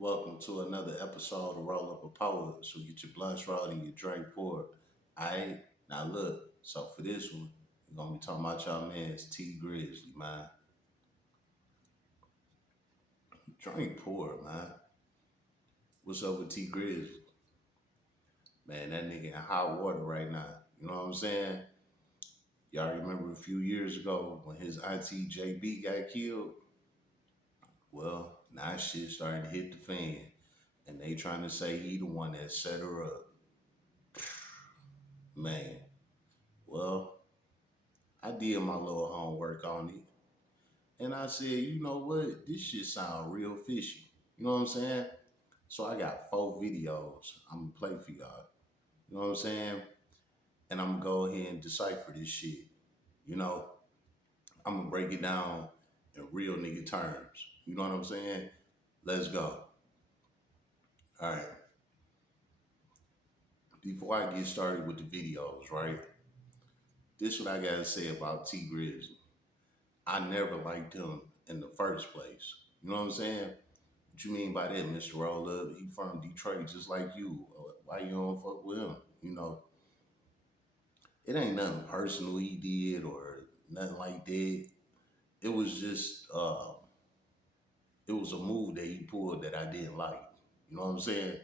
Welcome to another episode of Roll Up a Poet. So get your blunts rolled and your drink poured. Alright? Now look, so for this one, we're gonna be talking about y'all man's T Grizzly, man. Drink poured, man. What's up with T Grizzly? Man, that nigga in hot water right now. You know what I'm saying? Y'all remember a few years ago when his auntie JB got killed? Well, now shit starting to hit the fan. And they trying to say he the one that set her up. Man, well, I did my little homework on it. And I said, you know what? This shit sound real fishy. You know what I'm saying? So I got 4 videos I'm gonna play for y'all. You know what I'm saying? And I'm gonna go ahead and decipher this shit. You know, I'm gonna break it down in real nigga terms. You know what I'm saying? Let's go. All right. Before I get started with the videos, right? This what I gotta say about T Grizzly. I never liked him in the first place. You know what I'm saying? What you mean by that, Mr. Roll Up? He from Detroit just like you. Why you don't fuck with him? You know, it ain't nothing personal he did or nothing like that. It was just, it was a move that he pulled that I didn't like. You know what I'm saying?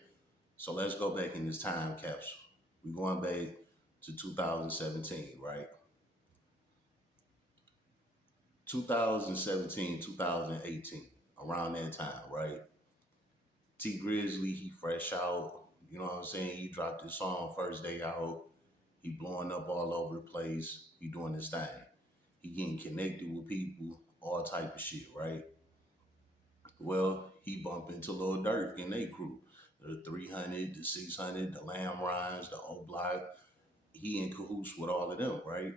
So let's go back in this time capsule. We're going back to 2017, right? 2017, 2018, around that time, right? T Grizzly, he fresh out. You know what I'm saying? He dropped his song first day out. He blowing up all over the place. He doing his thing. He getting connected with people, all type of shit, right? Well, he bumped into Lil Durk and they crew. The 300, the 600, the Lamb Rhymes, the O Block. He in cahoots with all of them, right?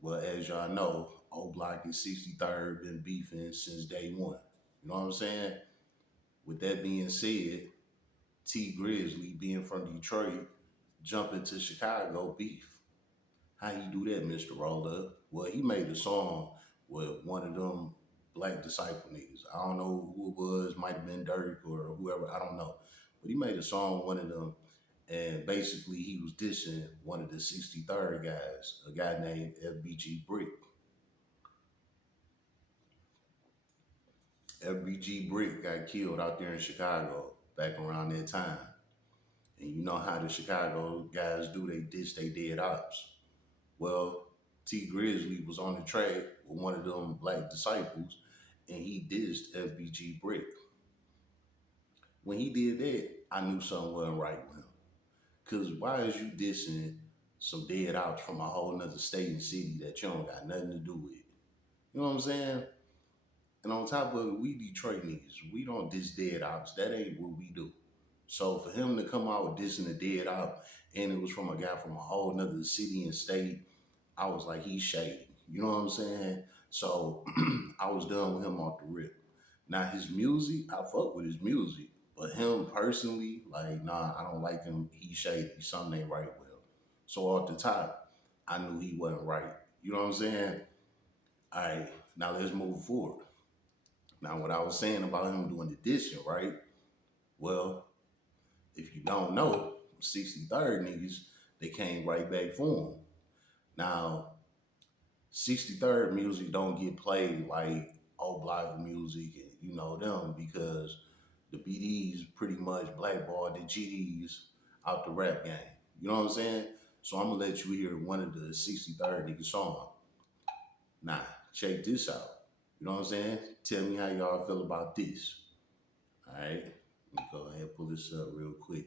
Well, as y'all know, O Block and 63rd been beefing since day one. You know what I'm saying? With that being said, T Grizzly being from Detroit, jumping to Chicago beef. How you do that, Mr. Roll Up? Well, he made a song with one of them Black Disciple niggas. I don't know who it was, might have been Dirk or whoever, I don't know. But he made a song with one of them, and basically he was dissing one of the 63rd guys, a guy named FBG Brick. FBG Brick got killed out there in Chicago back around that time. And you know how the Chicago guys do, they diss they dead ops. Well, T Grizzly was on the track with one of them Black Disciples and he dissed FBG Brick. When he did that, I knew something wasn't right with him. Cause why is you dissing some dead ops from a whole nother state and city that you don't got nothing to do with? You know what I'm saying? And on top of it, we Detroit niggas, we don't diss dead ops. That ain't what we do. So for him to come out with dissing a dead op, and it was from a guy from a whole nother city and state, I was like, he's shady. You know what I'm saying? So I was done with him off the rip. Now his music, I fuck with his music. But him personally, like, nah, I don't like him. He's shady. Something ain't right with him. So off the top, I knew he wasn't right. You know what I'm saying? All right, now let's move forward. Now, what I was saying about him doing the dissing, right? Well, if you don't know, 63rd niggas, they came right back for him. Now, 63rd music don't get played like O Block music and you know them because the BDs pretty much blackballed the GDs out the rap game. You know what I'm saying? So I'm gonna let you hear one of the 63rd nigga song. Nah, check this out. You know what I'm saying? Tell me how y'all feel about this. Alright? Let me go ahead and pull this up real quick.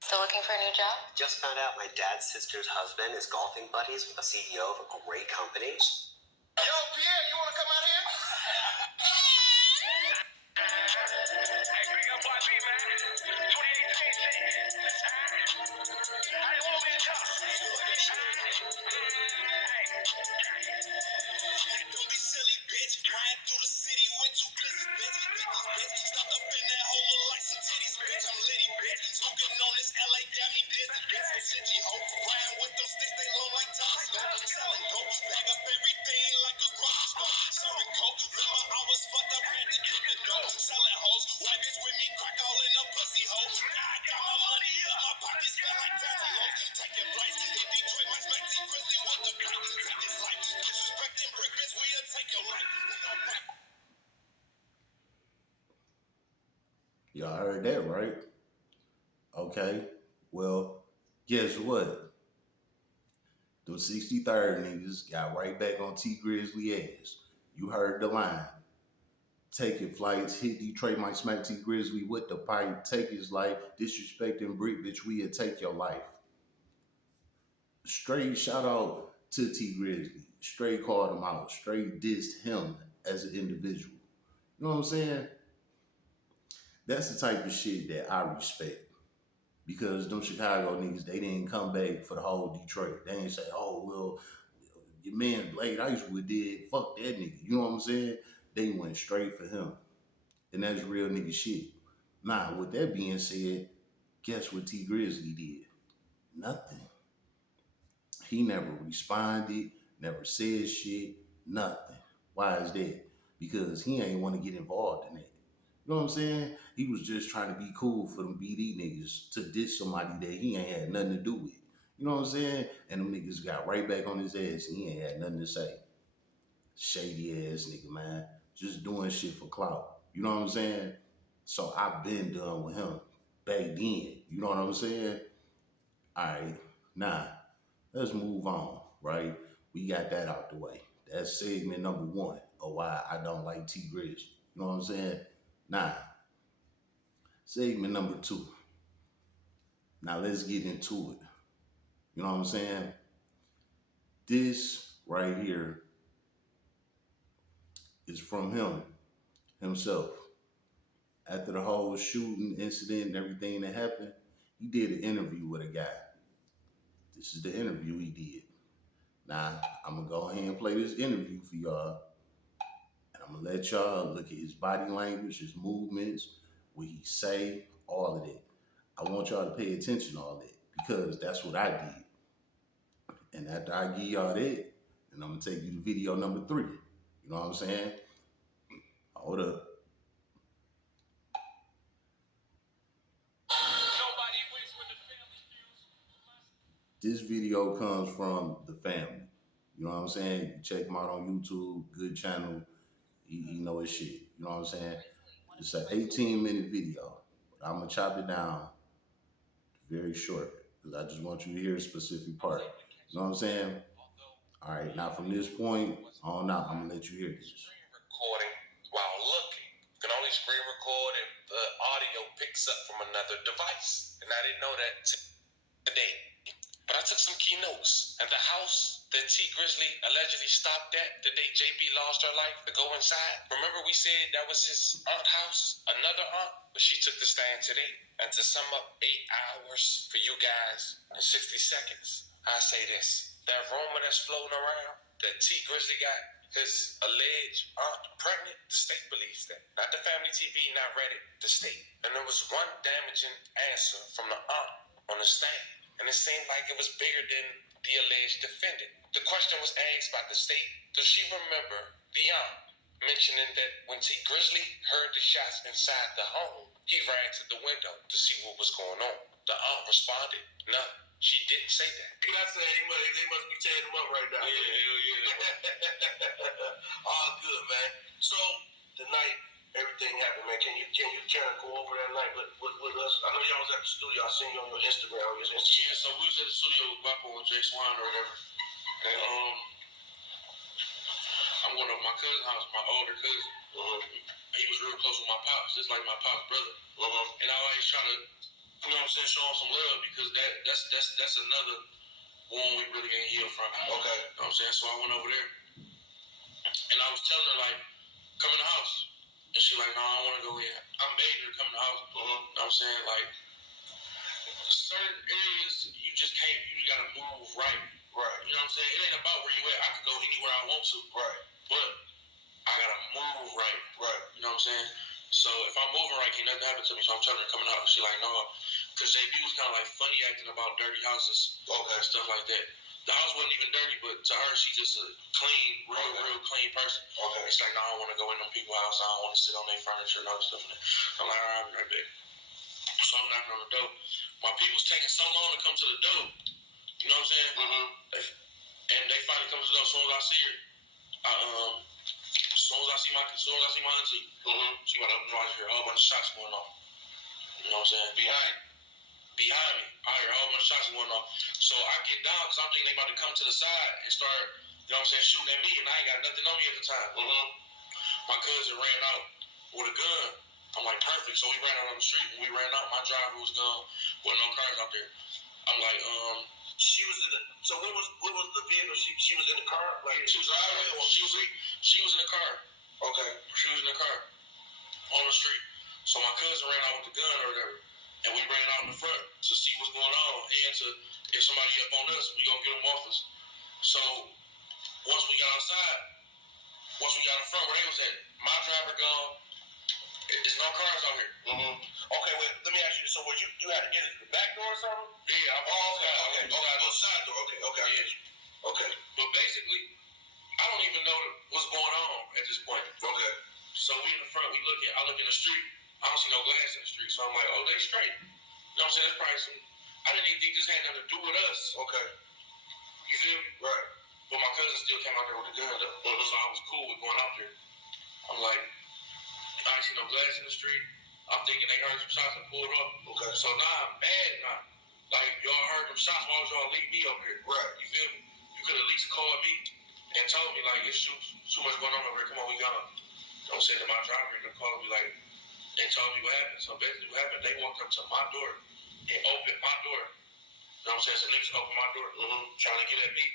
Still looking for a new job? Just found out my dad's sister's husband is golfing buddies with the CEO of a great company. Yo, Pierre, you want to come out here? Hey, bring up YB, man. 2018 shit. I didn't want me to talk. Don't be silly, bitch. Riding through the city with 2 busy bitch. 50s, bitch. Stopped up in that hole of lights and titties, bitch. I'm litty, bitch. Smoking on this LA, got me dizzy, bitch. So shit, ho. Riding with them sticks, they low like telescope. Selling dope, bag up every take his life. Disrespecting brick bitch, we'll take your life. We gon' fight. Y'all heard that, right? Okay. Well, guess what? Them 63rd niggas got right back on T Grizzly ass. You heard the line. Taking flights, hit Detroit, might smack T Grizzly with the pipe, take his life, disrespecting brick bitch, we'll take your life. Straight shout out to T Grizzly. Straight called him out. Straight dissed him as an individual. You know what I'm saying? That's the type of shit that I respect. Because them Chicago niggas, they didn't come back for the whole Detroit. They didn't say, oh, well, your man Blade Icewood did, fuck that nigga. You know what I'm saying? They went straight for him. And that's real nigga shit. Now, with that being said, guess what T Grizzly did? Nothing. He never responded, never said shit, nothing. Why is that? Because he ain't want to get involved in that. You know what I'm saying? He was just trying to be cool for them BD niggas to diss somebody that he ain't had nothing to do with. You know what I'm saying? And them niggas got right back on his ass and he ain't had nothing to say. Shady ass nigga, man. Just doing shit for clout. You know what I'm saying? So I've been done with him back then. You know what I'm saying? Alright, now let's move on, right? We got that out the way. That's segment number 1 of why I don't like T Grizzly. You know what I'm saying? Now, segment number 2. Now let's get into it. You know what I'm saying? This right here is from himself. After the whole shooting incident and everything that happened, he did an interview with a guy. This is the interview he did. Now, I'm going to go ahead and play this interview for y'all. And I'm going to let y'all look at his body language, his movements, what he say, all of that. I want y'all to pay attention to all that because that's what I did. And after I give y'all that, then I'm going to take you to video number 3. You know what I'm saying? Hold up. This video comes from The Family. You know what I'm saying? You check him out on YouTube, good channel. He know his shit. You know what I'm saying? It's an 18-minute video. But I'm going to chop it down very short because I just want you to hear a specific part. You know what I'm saying? All right, now from this point on out, I'm going to let you hear this. Screen recording while looking. You can only screen record if the audio picks up from another device. And I didn't know that today. But I took some key notes. And the house that T Grizzly allegedly stopped at the day JB lost her life to go inside. Remember we said that was his aunt's house? Another aunt? But she took the stand today. And to sum up 8 hours for you guys in 60 seconds, I say this. That rumor that's floating around that T Grizzly got his alleged aunt pregnant, the state believes that. Not the Family TV, not Reddit, the state. And there was one damaging answer from the aunt on the stand. And it seemed like it was bigger than the alleged defendant. The question was asked by the state, does she remember the aunt mentioning that when T Grizzly heard the shots inside the home, he ran to the window to see what was going on? The aunt responded, no, she didn't say that. I said they must be tearing him up right now. Yeah. All good, man. So, the night everything happened, man. Can you kind of go over that night with us? I know y'all was at the studio. I seen you on your Instagram. Yeah, so we was at the studio with Guapo and Jay Swan or whatever. And I'm going over my cousin's house, my older cousin. He was real close with my pops. It's like my pop's brother. And I always try to, you know what I'm saying, show him some love because that's another wound we really ain't healed from. Okay. You know what I'm saying? So I went over there. And I was telling her, like, come in the house. And she like, no, I don't want to go in. I'm begging her to come in the house. You know what I'm saying? Like, certain areas, you just can't, you just got to move right. Right. You know what I'm saying? It ain't about where you at. I could go anywhere I want to. Right. But I got to move right. Right. You know what I'm saying? So if I'm moving right, can't nothing happen to me. So I'm telling her to come in the house. She like, no. Because JB was kind of like funny acting about dirty houses. Okay. And stuff like that. The house wasn't even dirty, but to her, she's just a clean, real clean person. Okay. It's like, no, I don't want to go in them people's house. I don't want to sit on their furniture and all that stuff. I'm like, all right, I'll be right back. So I'm knocking on the door. My people's taking so long to come to the door. You know what I'm saying? And they finally comes to know. As soon as I see her, as soon as I see my auntie, she about to open her eyes, hear a whole bunch of shots going off. You know what I'm saying? Behind me, I hear a whole bunch of shots going off. So I get down because I'm thinking they about to come to the side and start, you know what I'm saying, shooting at me, and I ain't got nothing on me at the time. My cousin ran out with a gun. I'm like, perfect. So we ran out on the street. When we ran out, my driver was gone. With no cars out there. I'm like, she was in the. So what was the vehicle? She was in the car. Like she was driving. She was in the car. Okay. She was in the car on the street. So my cousin ran out with the gun or whatever, and we ran out in the front to see what's going on and to if somebody up on us, we gonna get them off us. So once we got outside, once we got in front where they was at, my driver gone. There's no cars out here. Okay, wait. Let me ask you. So, was you had to get into the back door or something? Yeah, I'm okay. The side door. Okay. Yeah. Okay. But basically, I don't even know what's going on at this point. Okay. So we in the front. I look in the street. I don't see no glass in the street. So I'm like, oh, they straight. You know what I'm saying? That's probably some. I didn't even think this had nothing to do with us. Okay. You feel me? Right. But my cousin still came out there with the gun though. So I was cool with going out there. I'm like, I ain't see no glass in the street. I'm thinking they heard some shots and pulled up. Okay. So now I'm mad now. Like, y'all heard them shots, why would y'all leave me up here? Right. You feel me? You could at least called me and told me, like, it's too much going on over here. Come on, we gotta. Don't say to my driver, and called me, like, and told me what happened. So basically what happened, they walked up to my door and opened my door. You know what I'm saying? So niggas opened my door, trying to get at me.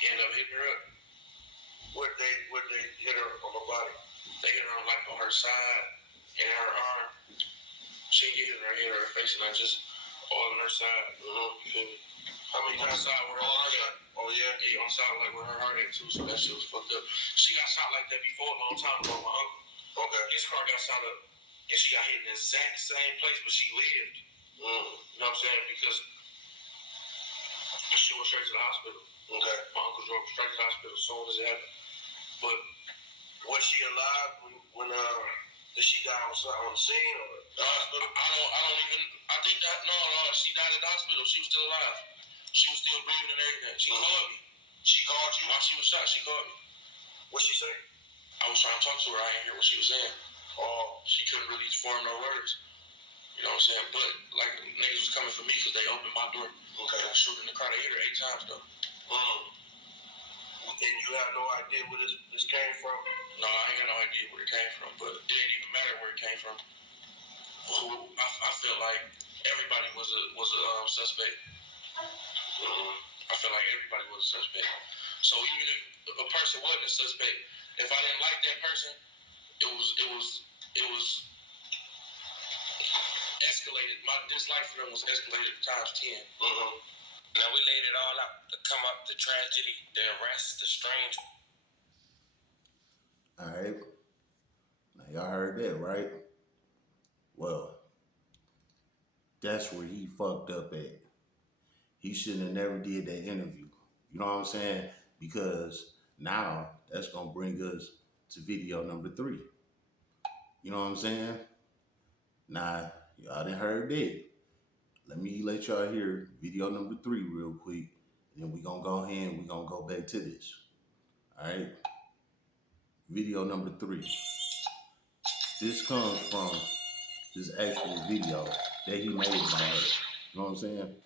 He ended up hitting her up. Where'd they hit her on the body? They hit her like on her side and her arm. She hit her face, and I just all on her side. You feel me? How many times side where her heart at? Oh yeah. Yeah, on the side like where her heart at too, so that shit was fucked up. She got shot like that before a long time ago, my uncle. Okay. His car got shot up and she got hit in the exact same place, but she lived. You know what I'm saying? Because she went straight to the hospital. Okay. My uncle drove straight to the hospital as soon as it happened. But was she alive when did she die on the scene or the hospital? I don't even. I think that no, she died at the hospital. She was still alive. She was still breathing and everything. She called me. She called you while she was shot. She called me. What'd she say? I was trying to talk to her. I didn't hear what she was saying. Oh, she couldn't really form no words. You know what I'm saying? But like niggas was coming for me because they opened my door. Okay. And shooting the car. They hit her 8 times though. And you have no idea where this came from? No, I ain't got no idea where it came from, but it didn't even matter where it came from. I feel like everybody was a suspect. I feel like everybody was a suspect. So even if a person wasn't a suspect, if I didn't like that person, it was escalated. My dislike for them was escalated times 10. Now we laid it all out. The come up, the tragedy, the arrest, the strange. All right. Now y'all heard that, right? Well, that's where he fucked up at. He shouldn't have never did that interview. You know what I'm saying? Because now that's gonna bring us to video number 3. You know what I'm saying? Now y'all done heard that. Let me let y'all hear video number 3 real quick. And then we gonna go ahead and we gonna go back to this. All right. Video number 3. This comes from this actual video that he made about her. You know what I'm saying?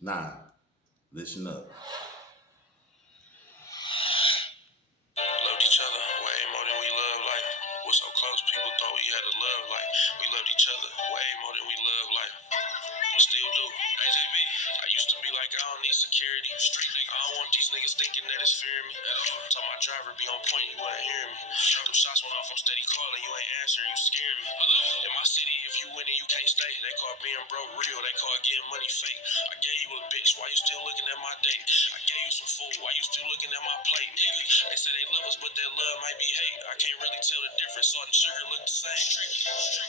Nah, listen up. Loved each other way more than we love life. We're so close, people thought we had a love life. We loved each other way more than we love life. Still do. AJB, I used to be like, I don't need security. Street nigga. I don't want these niggas thinking that it's fearing me at all. Told my driver be on point, you wasn't hearing me. Them shots went off, I'm steady calling, you ain't answering, you scaring me. In my city, if you winning, you can't stay. They call being broke real, they call getting money fake. I gave you a bitch, why you still looking at my date? I gave you some food, why you still looking at my plate, nigga? They say they love us, but that love might be hate. I can't really tell the difference, salt and sugar look the same.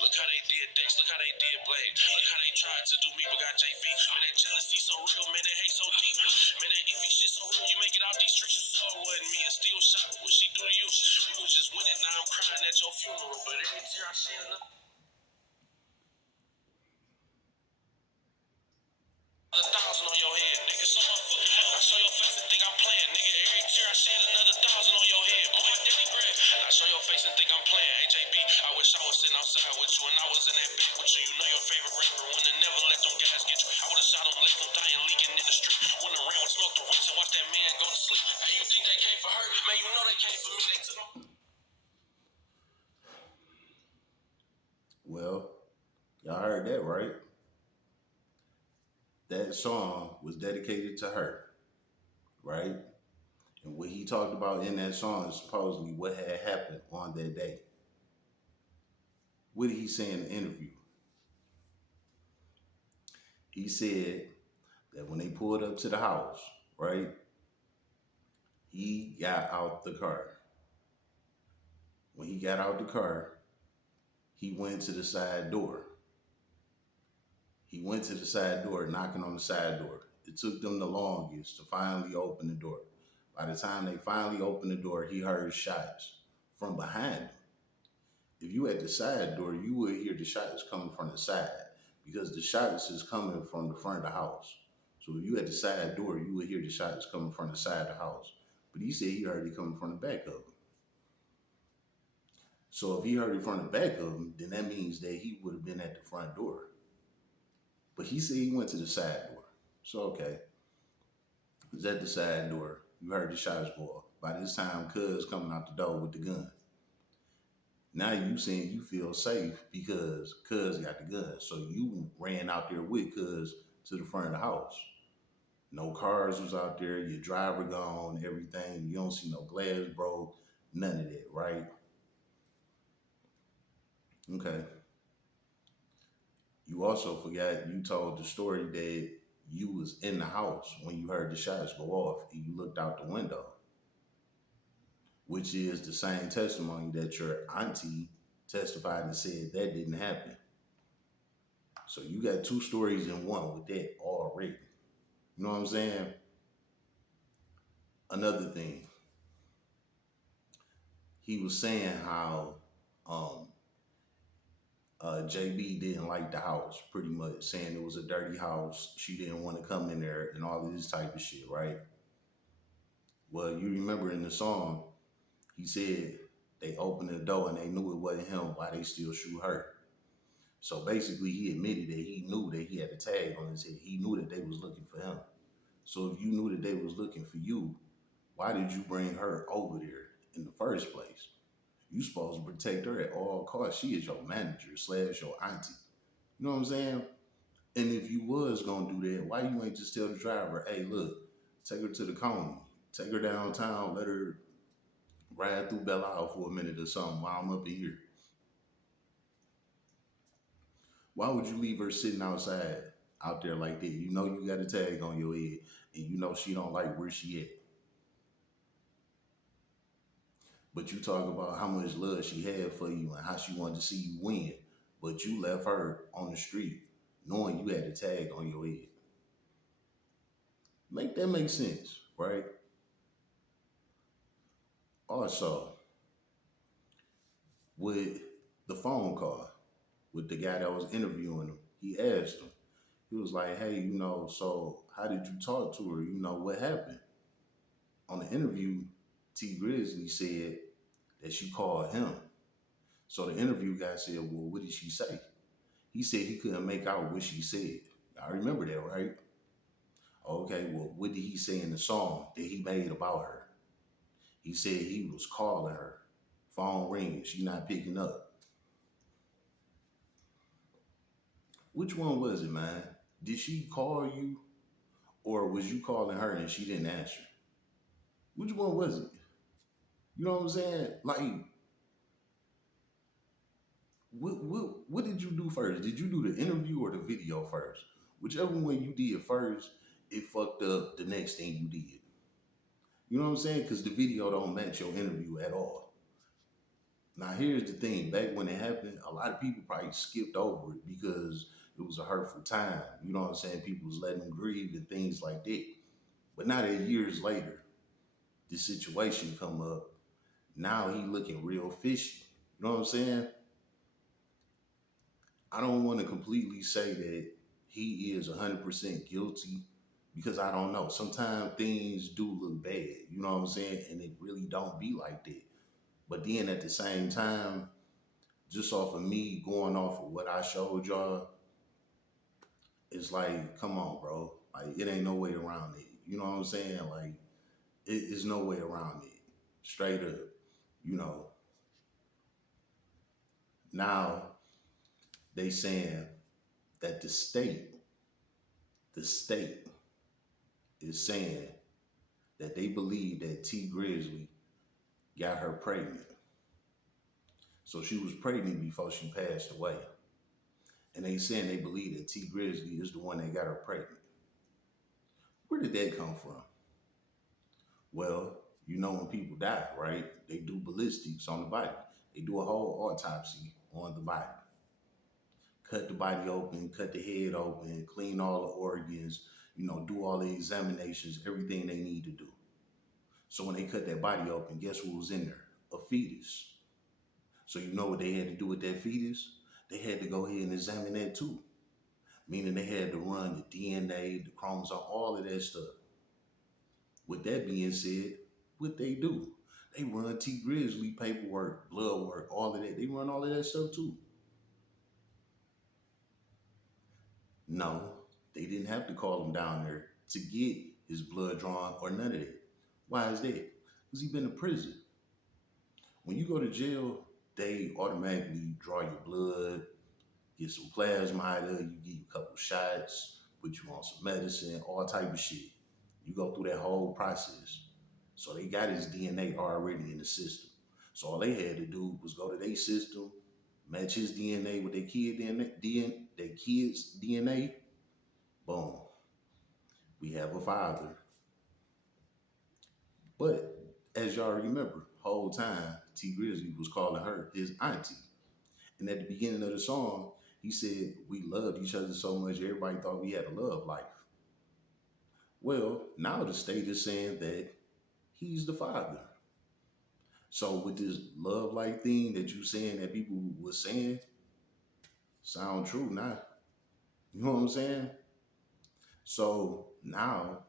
Look how they did Dex, look how they did Blade. Look how they tried to do me, but got JB. Man, that jealousy so real, man, that hate so deep. Man, that iffy shit so real, you make it out these streets. So wasn't me, and still shot. What she do to you? We was just winning, now I'm crying at your funeral. But every tear I shed another 1,000 on your head, nigga. show your face and think I'm playing, nigga. Every tear I shed another 1,000 on your head, boy. Daddy Greg. I show your face and think I'm playing. AJB, I wish I was sitting outside with you and I was in that back with you. You know your favorite rapper wouldn't never let them guys get you. I would've shot him, left him dying, leaking in the street. Went around and smoked the rich and watched that man go to sleep. Hey, you think they came for her? Man, you know they came for me. They took my... Well, y'all heard that, right? That song was dedicated to her, right? And what he talked about in that song is supposedly what had happened on that day. What did he say in the interview? He said that when they pulled up to the house, right, he got out the car. When he got out the car, he went to the side door. He went to the side door, knocking on the side door. It took them the longest to finally open the door. By the time they finally opened the door, he heard shots from behind him. If you at the side door, you would hear the shots coming from the side because the shots is coming from the front of the house. So if you at the side door, you would hear the shots coming from the side of the house. But he said he heard it coming from the back of him. So if he heard it from the back of him, then that means that he would have been at the front door. But he said he went to the side door. So, okay. He was at the side door. You heard the shots go off. By this time, Cuz coming out the door with the gun. Now you saying you feel safe because Cuz got the gun. So you ran out there with Cuz to the front of the house. No cars was out there. Your driver gone, everything. You don't see no glass broke. None of that, right? Okay. You also forgot you told the story that you was in the house when you heard the shots go off and you looked out the window, which is the same testimony that your auntie testified and said that didn't happen. So you got two stories in one with that already. You know what I'm saying? Another thing, he was saying how JB didn't like the house, pretty much saying it was a dirty house. She didn't want to come in there and all of this type of shit, right? Well, you remember in the song, he said they opened the door and they knew it wasn't him, why they still shoot her. So basically, he admitted that he knew that he had a tag on his head. He knew that they was looking for him. So if you knew that they was looking for you, why did you bring her over there in the first place? You supposed to protect her at all costs. She is your manager / your auntie. You know what I'm saying? And if you was gonna do that, why you ain't just tell the driver, hey, look, take her to the Coney, take her downtown, let her ride through Belle Isle for a minute or something while I'm up in here. Why would you leave her sitting outside out there like that? You know you got a tag on your head and you know she don't like where she at. But you talk about how much love she had for you and how she wanted to see you win. But you left her on the street knowing you had a tag on your head. Make that make sense, right? Also, with the phone call with the guy that was interviewing him, he asked him, he was like, hey, you know, so how did you talk to her? You know, what happened? On the interview, T Grizzly said that she called him. So the interview guy said, well, what did she say? He said he couldn't make out what she said. I remember that, right? Okay, well, what did he say in the song that he made about her? He said he was calling her. Phone rings, she not picking up. Which one was it, man? Did she call you or was you calling her and she didn't answer? Which one was it? You know what I'm saying? Like, what did you do first? Did you do the interview or the video first? Whichever one you did first, it fucked up the next thing you did. You know what I'm saying? Because the video don't match your interview at all. Now, here's the thing. Back when it happened, a lot of people probably skipped over it because it was a hurtful time. You know what I'm saying? People was letting them grieve and things like that. But now that years later, this situation come up, now he looking real fishy. You know what I'm saying? I don't want to completely say that he is 100% guilty because I don't know. Sometimes things do look bad, you know what I'm saying? And it really don't be like that. But then at the same time, just off of me going off of what I showed y'all, it's like, come on, bro. Like, it ain't no way around it. You know what I'm saying? Like, it is no way around it. Straight up. You know, now they saying that the state is saying that they believe that T Grizzly got her pregnant. So she was pregnant before she passed away. And they saying they believe that T Grizzly is the one that got her pregnant. Where did that come from? Well, you know when people die, right? They do ballistics on the body. They do a whole autopsy on the body. Cut the body open, cut the head open, clean all the organs, do all the examinations, everything they need to do. So when they cut that body open, guess what was in there? A fetus. So you know what they had to do with that fetus? They had to go ahead and examine that too. Meaning they had to run the DNA, the chromosome, all of that stuff. With that being said, what they do? They run T Grizzly paperwork, blood work, all of that. They run all of that stuff too. No, they didn't have to call him down there to get his blood drawn or none of that. Why is that? Because he's been in prison. When you go to jail, they automatically draw your blood, get some plasma out of you, give you a couple shots, put you on some medicine, all type of shit. You go through that whole process. So they got his DNA already in the system. So all they had to do was go to their system, match his DNA with their kid's DNA. Boom. We have a father. But as y'all remember, whole time T Grizzly was calling her his auntie. And at the beginning of the song, he said we loved each other so much everybody thought we had a love life. Well, now the state is saying that he's the father. So with this love life thing that you saying that people were saying, sound true now. You know what I'm saying? So now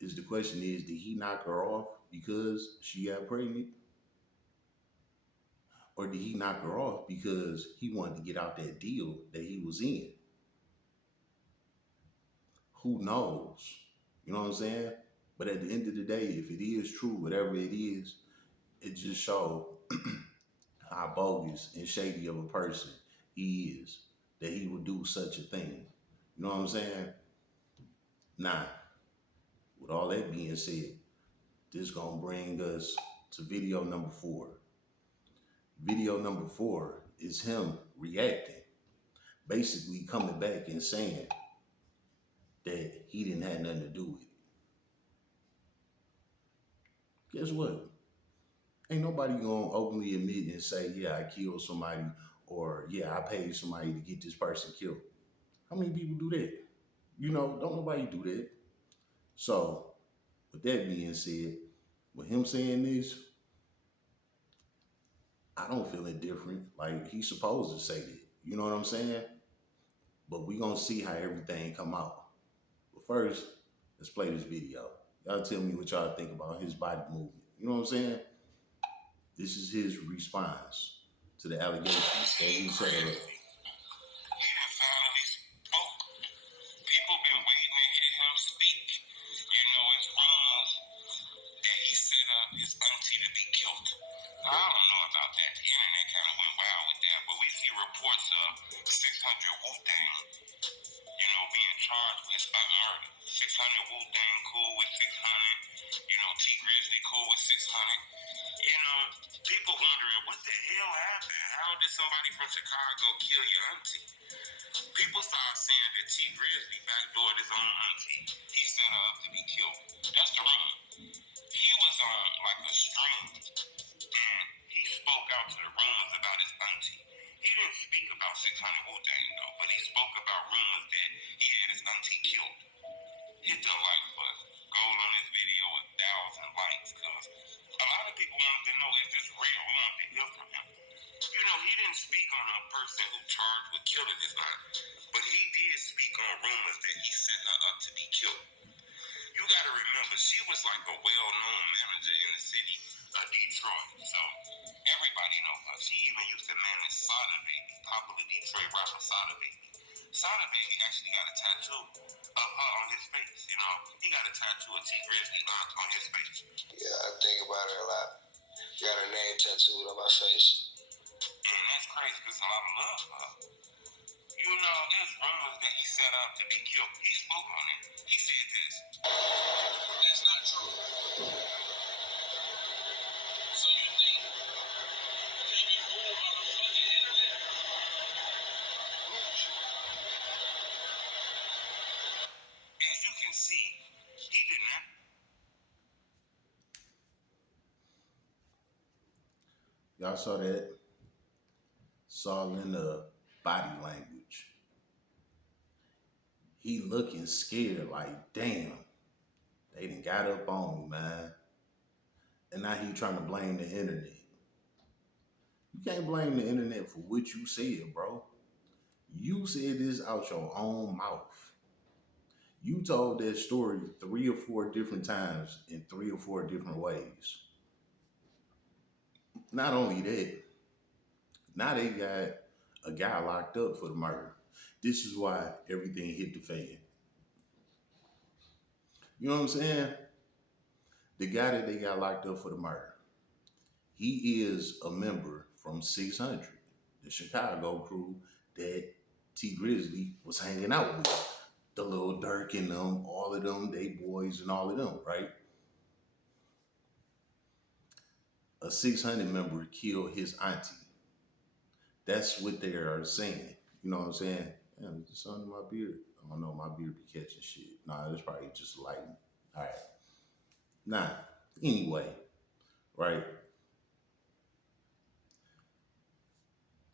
the question is, did he knock her off because she got pregnant? Or did he knock her off because he wanted to get out that deal that he was in? Who knows? You know what I'm saying? But at the end of the day, if it is true, whatever it is, it just shows how bogus and shady of a person he is that he would do such a thing. You know what I'm saying? Now, with all that being said, this gonna bring us to video number 4. Video number 4 is him reacting, basically coming back and saying that he didn't have nothing to do with it. Guess what? Ain't nobody gonna openly admit and say, yeah, I killed somebody, or yeah, I paid somebody to get this person killed. How many people do that? Don't nobody do that. So, with that being said, with him saying this, I don't feel indifferent. Like, he's supposed to say that. You know what I'm saying? But we gonna see how everything come out. But first, let's play this video. Y'all tell me what y'all think about his body movement. You know what I'm saying? This is his response to the allegations that he set up. He done finally spoke. People been waiting to hear him speak. It's rumors that he set up his auntie to be killed. I don't know about that. The internet kind of went wild with that, but we see reports of 600 Wu-Tang, being charged with murder. 600 Wu-Tang cool with 600. T Grizzly cool with 600. People wondering what the hell happened. How did somebody from Chicago kill your auntie? People started saying that T Grizzly backdoored his own auntie. He set her up to be killed. That's the rumor. He was on like a stream, and he spoke out to the rumors about his auntie. He didn't speak about 600 Wu-Tang though, but he spoke about rumors that he had his auntie killed. Hit the like button. Gold on this video 1,000 likes, cause a lot of people wanted to know, is this real? We wanted to hear from him. He didn't speak on a person who charged with killing his aunt, but he did speak on rumors that he set her up to be killed. was like a well-known manager in the city of Detroit. So everybody know her. She even used to manage Sada Baby, popular Detroit rapper Sada Baby. Sada Baby actually got a tattoo of her on his face. You know, he got a tattoo of T Grizzly on his face. Yeah, I think about her a lot. Got her name tattooed on my face. And that's crazy because a lot of love for her. You know, there's rumors that he set out to be killed. He spoke on it. He said this. That's not true. So you think you can't be fooled by the fucking internet? As you can see, he did not. Y'all saw that? It's all in the body language. He looking scared, like, damn, they done got up on me, man. And now he trying to blame the internet. You can't blame the internet for what you said, bro. You said this out your own mouth. You told that story 3 or 4 different times in 3 or 4 different ways. Not only that, now they got a guy locked up for the murder. This is why everything hit the fan. You know what I'm saying? The guy that they got locked up for the murder, he is a member from 600, the Chicago crew that T Grizzly was hanging out with. The Lil Durk and them, all of them, they boys and all of them, right? A 600 member killed his auntie. That's what they are saying. You know what I'm saying? Damn, is this under my beard? I don't know, my beard be catching shit. Nah, it's probably just lighting. All right. Nah, anyway, right?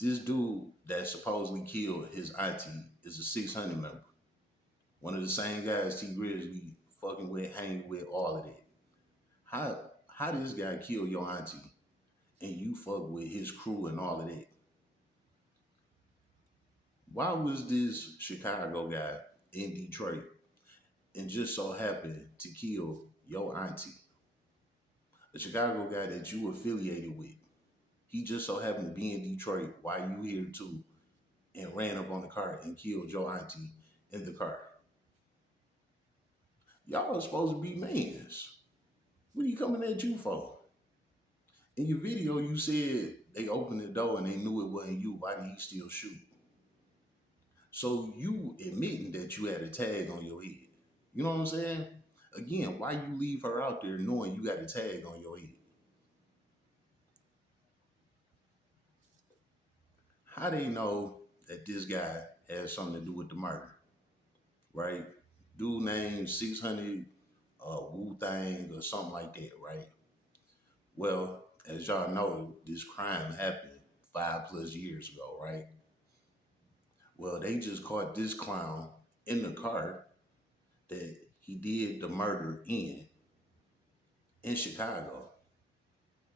This dude that supposedly killed his auntie is a 600 member. One of the same guys T Grizzly fucking with, hanging with, all of that. How this guy kill your auntie and you fuck with his crew and all of that? Why was this Chicago guy in Detroit and just so happened to kill your auntie? The Chicago guy that you affiliated with, he just so happened to be in Detroit while you here too and ran up on the car and killed your auntie in the car. Y'all are supposed to be mans. What are you coming at you for? In your video, you said they opened the door and they knew it wasn't you. Why did he still shoot? So you admitting that you had a tag on your head. You know what I'm saying? Again, why you leave her out there knowing you got a tag on your head? How they know that this guy has something to do with the murder, right? Dude named 600 Wu-Thang or something like that, right? Well, as y'all know, this crime happened 5+ years ago, right? Well, they just caught this clown in the car that he did the murder in Chicago.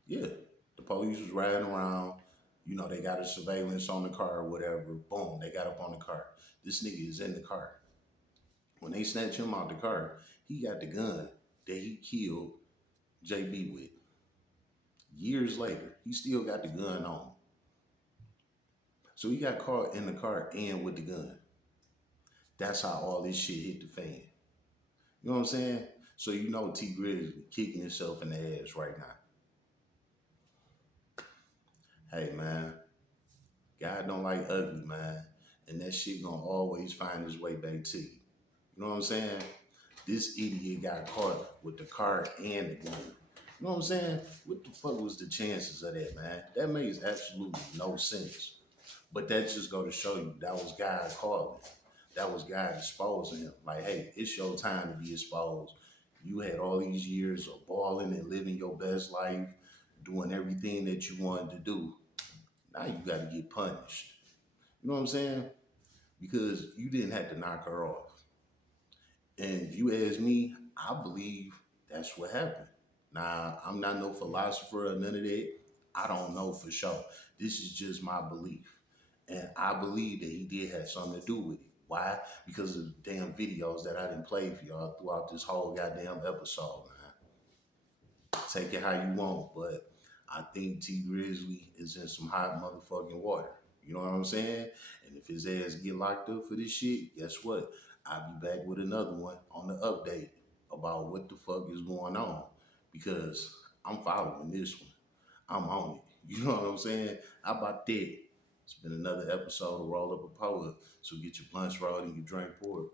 Yeah, the police was riding around. You know, they got a surveillance on the car or whatever. Boom, they got up on the car. This nigga is in the car. When they snatch him out the car, he got the gun that he killed JB with. Years later, he still got the gun on him. So he got caught in the car and with the gun. That's how all this shit hit the fan. You know what I'm saying? So you know T Grizzly kicking himself in the ass right now. Hey, man, God don't like ugly, man. And that shit gonna always find its way back to you. You know what I'm saying? This idiot got caught with the car and the gun. You know what I'm saying? What the fuck was the chances of that, man? That makes absolutely no sense. But that just go to show you that was God calling. That was God exposing him. Like, hey, it's your time to be exposed. You had all these years of balling and living your best life, doing everything that you wanted to do. Now you got to get punished. You know what I'm saying? Because you didn't have to knock her off. And if you ask me, I believe that's what happened. Now, I'm not no philosopher or none of that. I don't know for sure. This is just my belief. And I believe that he did have something to do with it. Why? Because of the damn videos that I didn't play for y'all throughout this whole goddamn episode, man. take it how you want, but I think T Grizzly is in some hot motherfucking water. You know what I'm saying? And if his ass get locked up for this shit, guess what? I'll be back with another one on the update about what the fuck is going on because I'm following this one. I'm on it. You know what I'm saying? How about that? It's been another episode of Roll Up a Poet. So get your punch rolled and your drink poured.